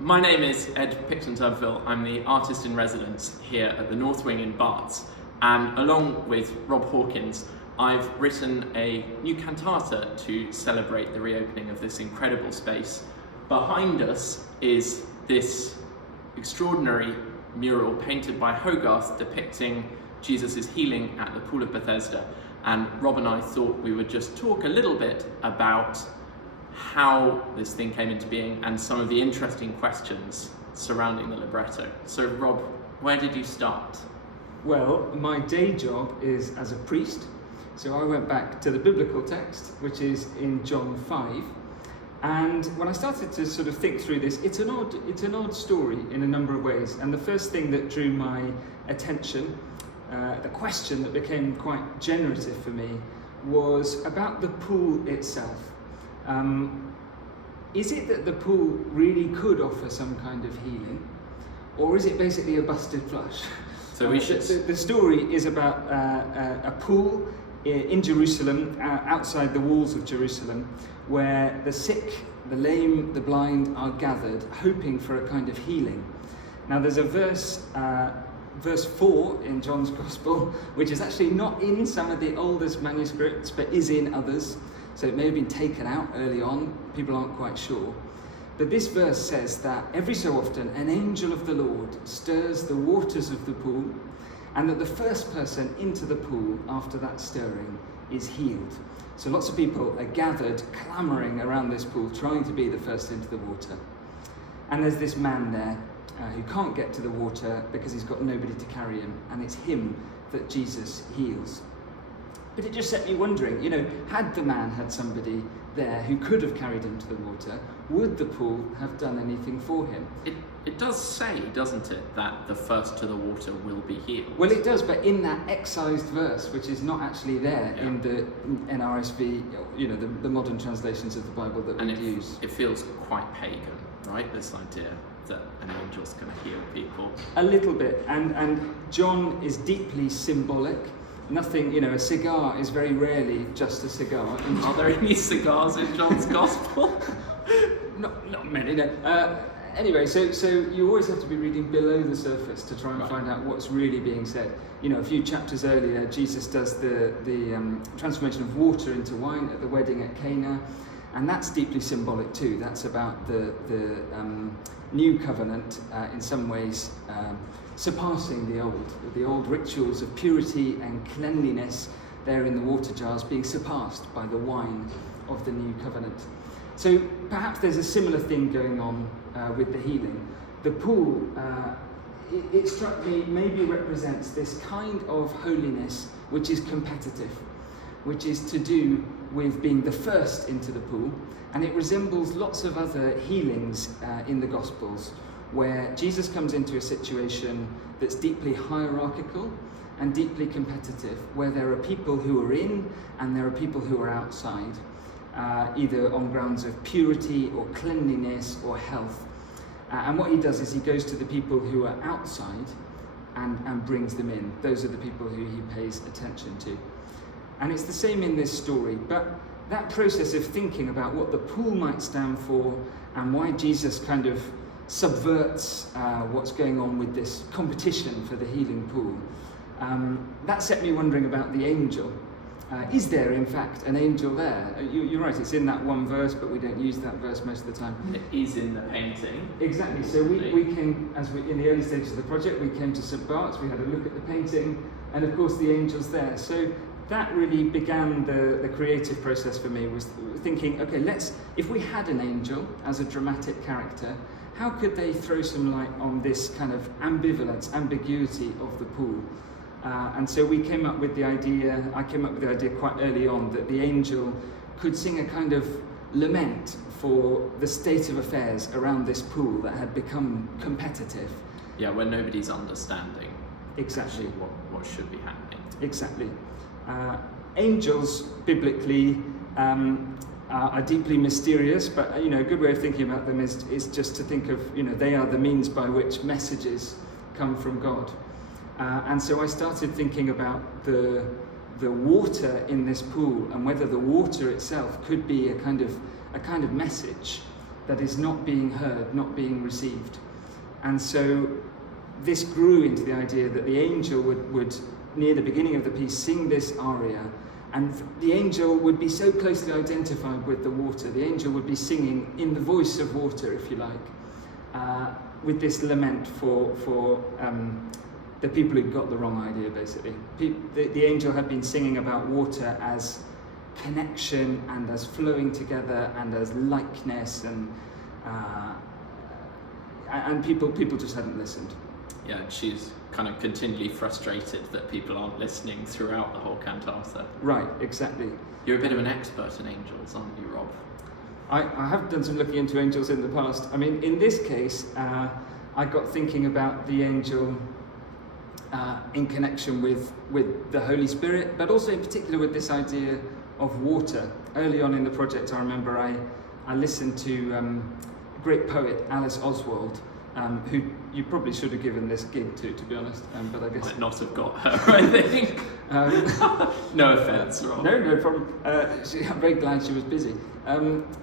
My name is Ed Picton-Turbervill. I'm the artist in residence here at the North Wing in Barts, and along with Rob Hawkins, I've written a new cantata to celebrate the reopening of this incredible space. Behind us is this extraordinary mural painted by Hogarth depicting Jesus' healing at the Pool of Bethesda, and Rob and I thought we would just talk a little bit about how this thing came into being and some of the interesting questions surrounding the libretto. So Rob, where did you start? Well, my day job is as a priest, so I went back to the biblical text, which is in John 5, and when I started to sort of think through this, it's an odd story in a number of ways. And the first thing that drew my attention, the question that became quite generative for me, was about the pool itself. Is it that the pool really could offer some kind of healing, or is it basically a busted flush? So the story is about a pool in Jerusalem, outside the walls of Jerusalem, where the sick, the lame, the blind are gathered, hoping for a kind of healing. Now there's a verse 4 in John's Gospel, which is actually not in some of the oldest manuscripts, but is in others. So it may have been taken out early on, people aren't quite sure. But this verse says that every so often an angel of the Lord stirs the waters of the pool, and that the first person into the pool after that stirring is healed. So lots of people are gathered, clamouring around this pool, trying to be the first into the water. And there's this man there who can't get to the water because he's got nobody to carry him, and it's him that Jesus heals. But it just set me wondering, had the man had somebody there who could have carried him to the water, would the pool have done anything for him? It does say, doesn't it, that the first to the water will be healed? Well, it does, but in that excised verse, which is not actually there in the NRSV, the modern translations of the Bible that we use. It feels quite pagan, right? This idea that an angel's going to heal people. A little bit, and John is deeply symbolic. Nothing, a cigar is very rarely just a cigar. Are there any cigars in John's Gospel? Not many, no. Anyway, so you always have to be reading below the surface to try and find out what's really being said. A few chapters earlier, Jesus does the transformation of water into wine at the wedding at Cana, and that's deeply symbolic too. That's about the new covenant in some ways surpassing the old rituals of purity and cleanliness there in the water jars being surpassed by the wine of the new covenant. So perhaps there's a similar thing going on with the healing. The pool, it struck me, maybe represents this kind of holiness which is competitive, which is to do with being the first into the pool, and it resembles lots of other healings in the Gospels, where Jesus comes into a situation that's deeply hierarchical and deeply competitive, where there are people who are in and there are people who are outside, either on grounds of purity or cleanliness or health. And what he does is he goes to the people who are outside and brings them in. Those are the people who he pays attention to. And it's the same in this story, but that process of thinking about what the pool might stand for and why Jesus kind of subverts what's going on with this competition for the healing pool, that set me wondering about the angel. Is there in fact an angel there? You're right, it's in that one verse, but we don't use that verse most of the time. It is in the painting. Exactly, so we came, in the early stages of the project, we came to St. Barts, we had a look at the painting, and of course the angel's there. So that really began the creative process for me, was thinking, okay, if we had an angel as a dramatic character, how could they throw some light on this kind of ambivalence, ambiguity of the pool? And so I came up with the idea quite early on that the angel could sing a kind of lament for the state of affairs around this pool that had become competitive. Yeah, where nobody's understanding exactly what should be happening. Exactly. Angels, biblically, are deeply mysterious, but a good way of thinking about them is just to think of, they are the means by which messages come from God. And so I started thinking about the water in this pool and whether the water itself could be a kind of message that is not being heard, not being received. And so this grew into the idea that the angel would near the beginning of the piece, sing this aria, and the angel would be so closely identified with the water. The angel would be singing in the voice of water, if you like, with this lament for the people who got the wrong idea, basically. The angel had been singing about water as connection and as flowing together and as likeness, and people just hadn't listened. Yeah, she's kind of continually frustrated that people aren't listening throughout the whole cantata. Right, exactly. You're a bit of an expert in angels, aren't you, Rob? I have done some looking into angels in the past. I mean, in this case, I got thinking about the angel in connection with the Holy Spirit, but also in particular with this idea of water. Early on in the project, I remember I listened to a great poet, Alice Oswald, who you probably should have given this gig to be honest, but I guess... Might not have got her, I think. No offence, Rob. No problem. I'm very glad she was busy.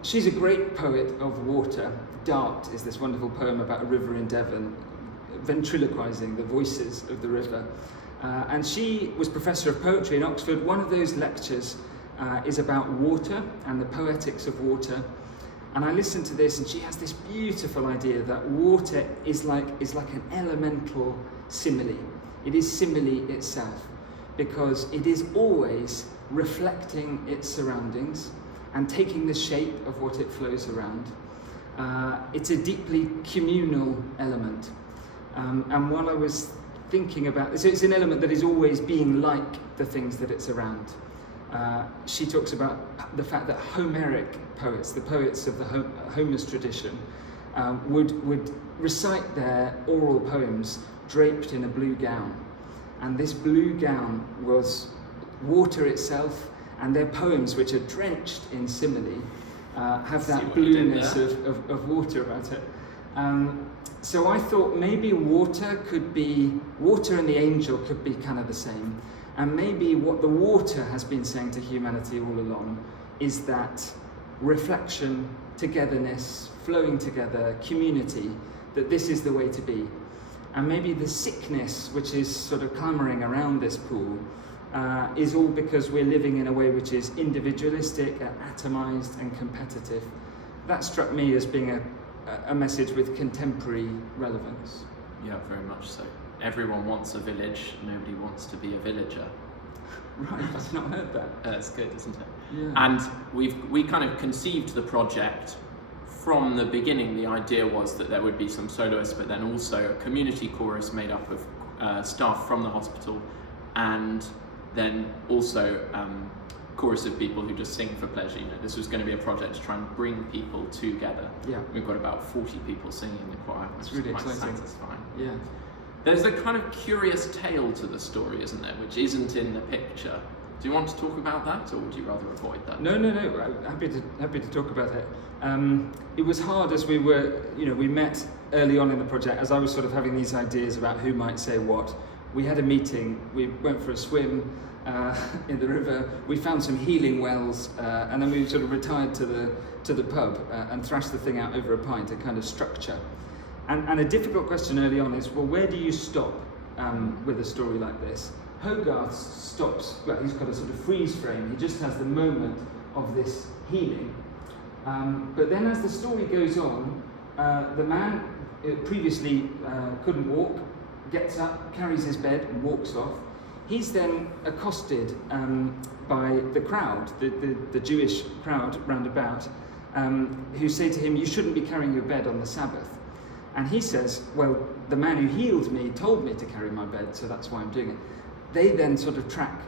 She's a great poet of water. Dart is this wonderful poem about a river in Devon, ventriloquising the voices of the river. And she was professor of poetry in Oxford. One of those lectures is about water and the poetics of water. And I listened to this, and she has this beautiful idea that water is like an elemental simile. It is simile itself, because it is always reflecting its surroundings and taking the shape of what it flows around. It's a deeply communal element. And while I was thinking about, so it's an element that is always being like the things that it's around. She talks about the fact that Homeric poets, the poets of the Homer's tradition, would recite their oral poems draped in a blue gown. And this blue gown was water itself, and their poems, which are drenched in simile, have that blueness of water about it. So I thought maybe water and the angel could be kind of the same. And maybe what the water has been saying to humanity all along is that reflection, togetherness, flowing together, community, that this is the way to be. And maybe the sickness which is sort of clamouring around this pool is all because we're living in a way which is individualistic, atomised and competitive. That struck me as being a message with contemporary relevance. Yeah, very much so. Everyone wants a village, nobody wants to be a villager. Right, I've not heard that. That's good, isn't it? Yeah. And we kind of conceived the project from the beginning. The idea was that there would be some soloists, but then also a community chorus made up of staff from the hospital, and then also chorus of people who just sing for pleasure. You know, this was going to be a project to try and bring people together. Yeah. We've got about 40 people singing in the choir, which It's really is quite exciting. satisfying. Yeah. There's a kind of curious tale to the story, isn't there, which isn't in the picture. Do you want to talk about that, or would you rather avoid that? No. I'm happy to talk about it. It was hard as we met early on in the project, as I was sort of having these ideas about who might say what. We had a meeting, we went for a swim in the river, we found some healing wells, and then we sort of retired to the pub and thrashed the thing out over a pint, a kind of structure. And a difficult question early on is, well, where do you stop with a story like this? Hogarth stops, well, he's got a sort of freeze frame, he just has the moment of this healing. But then as the story goes on, the man previously couldn't walk, gets up, carries his bed and walks off. He's then accosted by the crowd, the Jewish crowd round about, who say to him, you shouldn't be carrying your bed on the Sabbath. And he says, well, the man who healed me told me to carry my bed, so that's why I'm doing it. They then sort of track.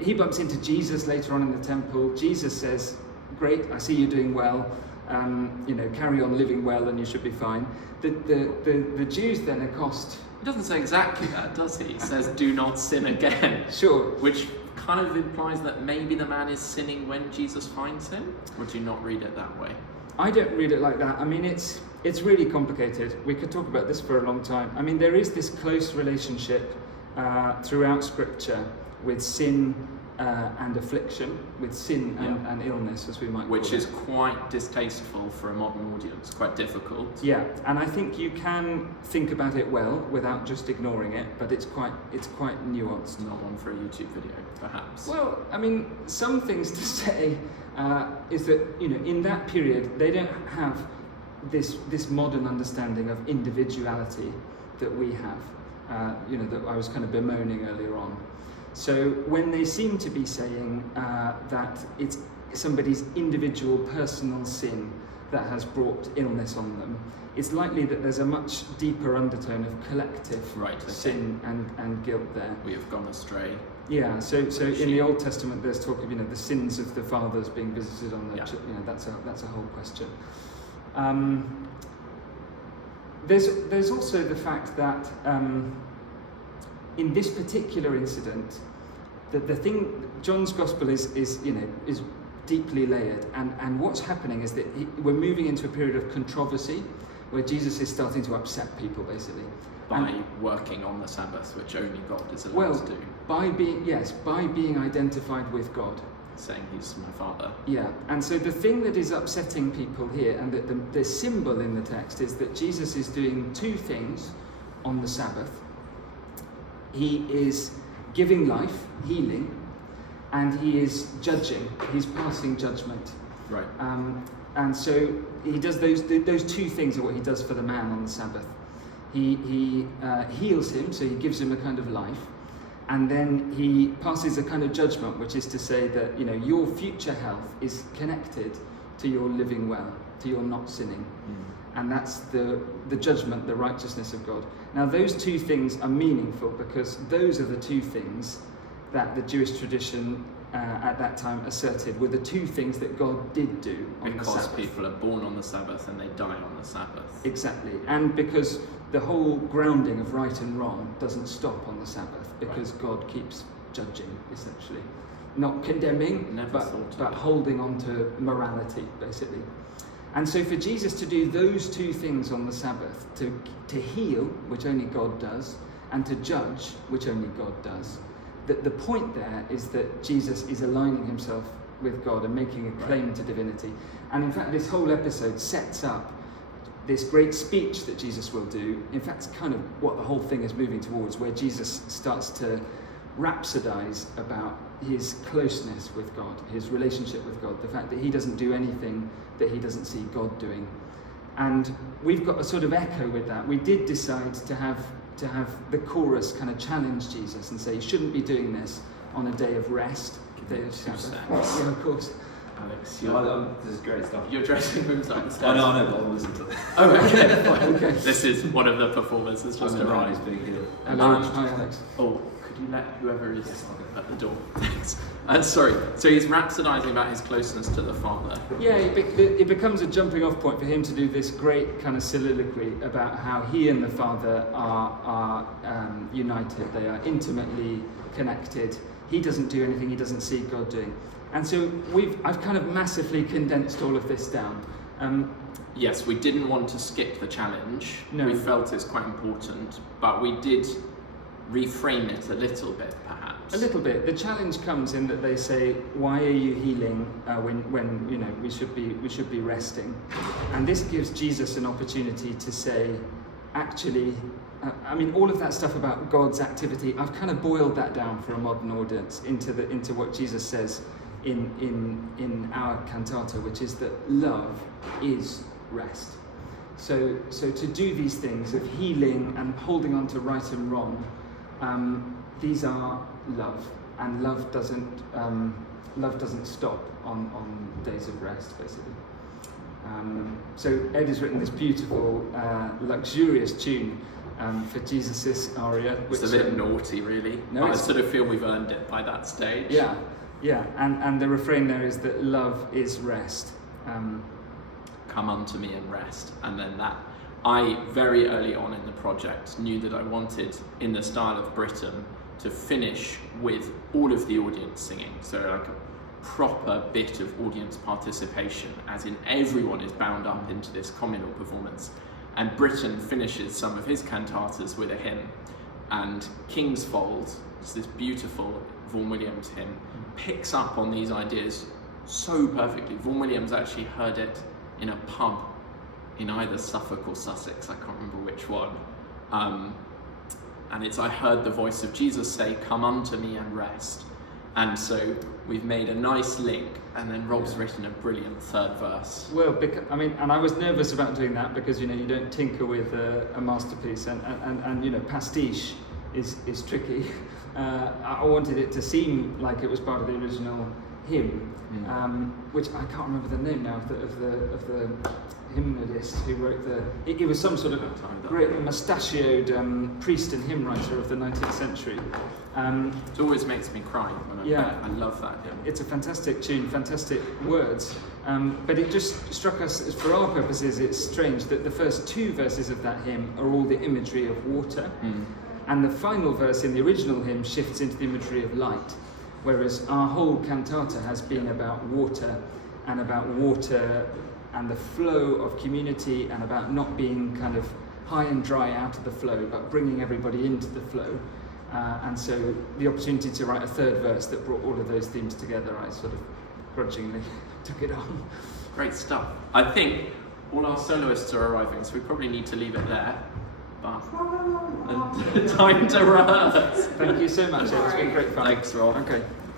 He bumps into Jesus later on in the temple. Jesus says, great, I see you're doing well. Carry on living well and you should be fine. The Jews then accost. He doesn't say exactly that, does he? He says, do not sin again. Sure. Which kind of implies that maybe the man is sinning when Jesus finds him? Or do you not read it that way? I don't read it like that. I mean, it's really complicated. We could talk about this for a long time. I mean, there is this close relationship throughout Scripture with sin and affliction, with sin and illness, as we might call Which it. is quite distasteful for a modern audience, quite difficult. Yeah, and I think you can think about it well without just ignoring it, but it's quite nuanced. Not one for a YouTube video, perhaps. Well, I mean, some things to say is that, you know, in that period, they don't have this modern understanding of individuality that we have, you know, that I was kind of bemoaning earlier on. So when they seem to be saying that it's somebody's individual personal sin that has brought illness on them, it's likely that there's a much deeper undertone of collective sin and guilt there. We have gone astray. Yeah, so in the Old Testament there's talk of, you know, the sins of the fathers being visited on the you know, that's a whole question. There's also the fact that in this particular incident, the thing, John's Gospel is deeply layered, and what's happening is that we're moving into a period of controversy where Jesus is starting to upset people, basically. By working on the Sabbath, which only God is allowed to do. By being identified with God. Saying he's my father. Yeah, and so the thing that is upsetting people here, and that the symbol in the text, is that Jesus is doing two things on the Sabbath. He is giving life, healing, and he is judging. He's passing judgment. Right. And so he does those two things are what he does for the man on the Sabbath. He heals him, so he gives him a kind of life, and then he passes a kind of judgment, which is to say that, you know, your future health is connected to your living well, to your not sinning. And that's the judgment, the righteousness of God. Now those two things are meaningful because those are the two things that the Jewish tradition at that time asserted were the two things that God did do on the Sabbath. Because people are born on the Sabbath and they die on the Sabbath. Exactly. And because the whole grounding of right and wrong doesn't stop on the Sabbath, because God keeps judging, essentially. Not condemning, but holding on to morality, basically. And so for Jesus to do those two things on the Sabbath, to heal, which only God does, and to judge, which only God does, the point there is that Jesus is aligning himself with God and making a claim to divinity. And in fact, this whole episode sets up this great speech that Jesus will do. In fact, it's kind of what the whole thing is moving towards, where Jesus starts to rhapsodize about his closeness with God, his relationship with God, the fact that he doesn't do anything that he doesn't see God doing. And we've got a sort of echo with that. We did decide to have the chorus kind of challenge Jesus and say, you shouldn't be doing this on a day of rest, a day of Sabbath. Yeah, of course. Alex, this is great stuff. Your dressing room's like the stairs. I know, but I'll listen to it. Oh, okay, fine. Okay. This is one of the performers that's just arrived. Hello, hi Alex. Oh, could you let whoever is at the door? Thanks. Sorry. So he's rhapsodizing about his closeness to the Father. Yeah, it becomes a jumping off point for him to do this great kind of soliloquy about how he and the Father are united. They are intimately connected. He doesn't do anything he doesn't see God doing. And so I've kind of massively condensed all of this down. Yes, we didn't want to skip the challenge. No. We felt it's quite important, but we did reframe it a little bit, perhaps. A little bit. The challenge comes in that they say, "Why are you healing when you know we should be resting?" And this gives Jesus an opportunity to say, actually, I mean, all of that stuff about God's activity, I've kind of boiled that down for a modern audience into what Jesus says in our cantata, which is that love is rest. So to do these things of healing and holding on to right and wrong, these are love, and love doesn't stop on days of rest, basically. So Ed has written this beautiful, luxurious tune for Jesus' aria. Which, it's a bit naughty, really. No, but I sort of feel we've earned it by that stage. Yeah, and the refrain there is that love is rest. Come unto me and rest. And then that, I very early on in the project knew that I wanted, in the style of Britain, to finish with all of the audience singing. So like a proper bit of audience participation, as in everyone is bound up into this communal performance. And Britain finishes some of his cantatas with a hymn. And Kingsfold is this beautiful Vaughan Williams hymn, picks up on these ideas so perfectly. Vaughan Williams actually heard it in a pub in either Suffolk or Sussex, I can't remember which one. And it's, I heard the voice of Jesus say, come unto me and rest. And so we've made a nice link, and then Rob's written a brilliant third verse. Well, and I was nervous about doing that because, you don't tinker with a masterpiece, and pastiche is tricky. I wanted it to seem like it was part of the original hymn, which I can't remember the name now of the hymnodist who wrote it was some sort of great mustachioed priest and hymn writer of the 19th century. It always makes me cry when I play it. I love that hymn. It's a fantastic tune, fantastic words, but it just struck us, for our purposes, it's strange that the first two verses of that hymn are all the imagery of water, and the final verse in the original hymn shifts into the imagery of light, whereas our whole cantata has been about water and the flow of community, and about not being kind of high and dry out of the flow, but bringing everybody into the flow. And so the opportunity to write a third verse that brought all of those themes together, I sort of grudgingly took it on. Great stuff. I think all our soloists are arriving, so we probably need to leave it there. But time to rehearse. Thank you so much, Ed. It's been great fun. Thanks, Rob. Okay.